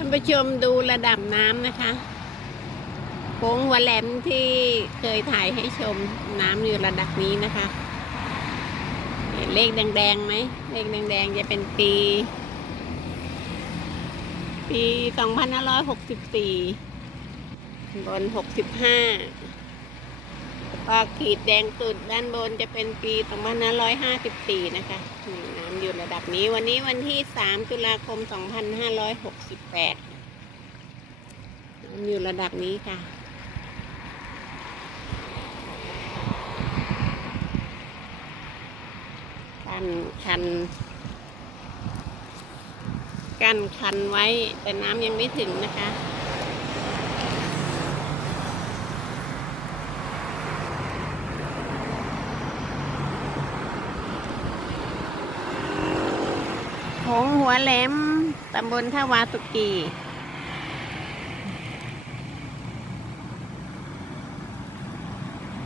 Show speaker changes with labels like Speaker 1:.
Speaker 1: ท่านผู้ชมดูระดับน้ำนะคะโค้งหัวแหลมที่เคยถ่ายให้ชมน้ำอยู่ระดับนี้นะคะ เลขแดงๆไหมเลขแดงๆจะเป็นปี ปี 2564 บน 65ก็ขีดแดงสุดด้านบนจะเป็นปี 2554 นะคะนี่น้ำ อยู่ระดับนี้วันนี้วันที่ 3 ตุลาคม 2568น้ำอยู่ระดับนี้ค่ะ กันคัน กันคันไว้แต่น้ำยังไม่ถึงนะคะ โขงหัวแหลมตำบลท่าวาสุกี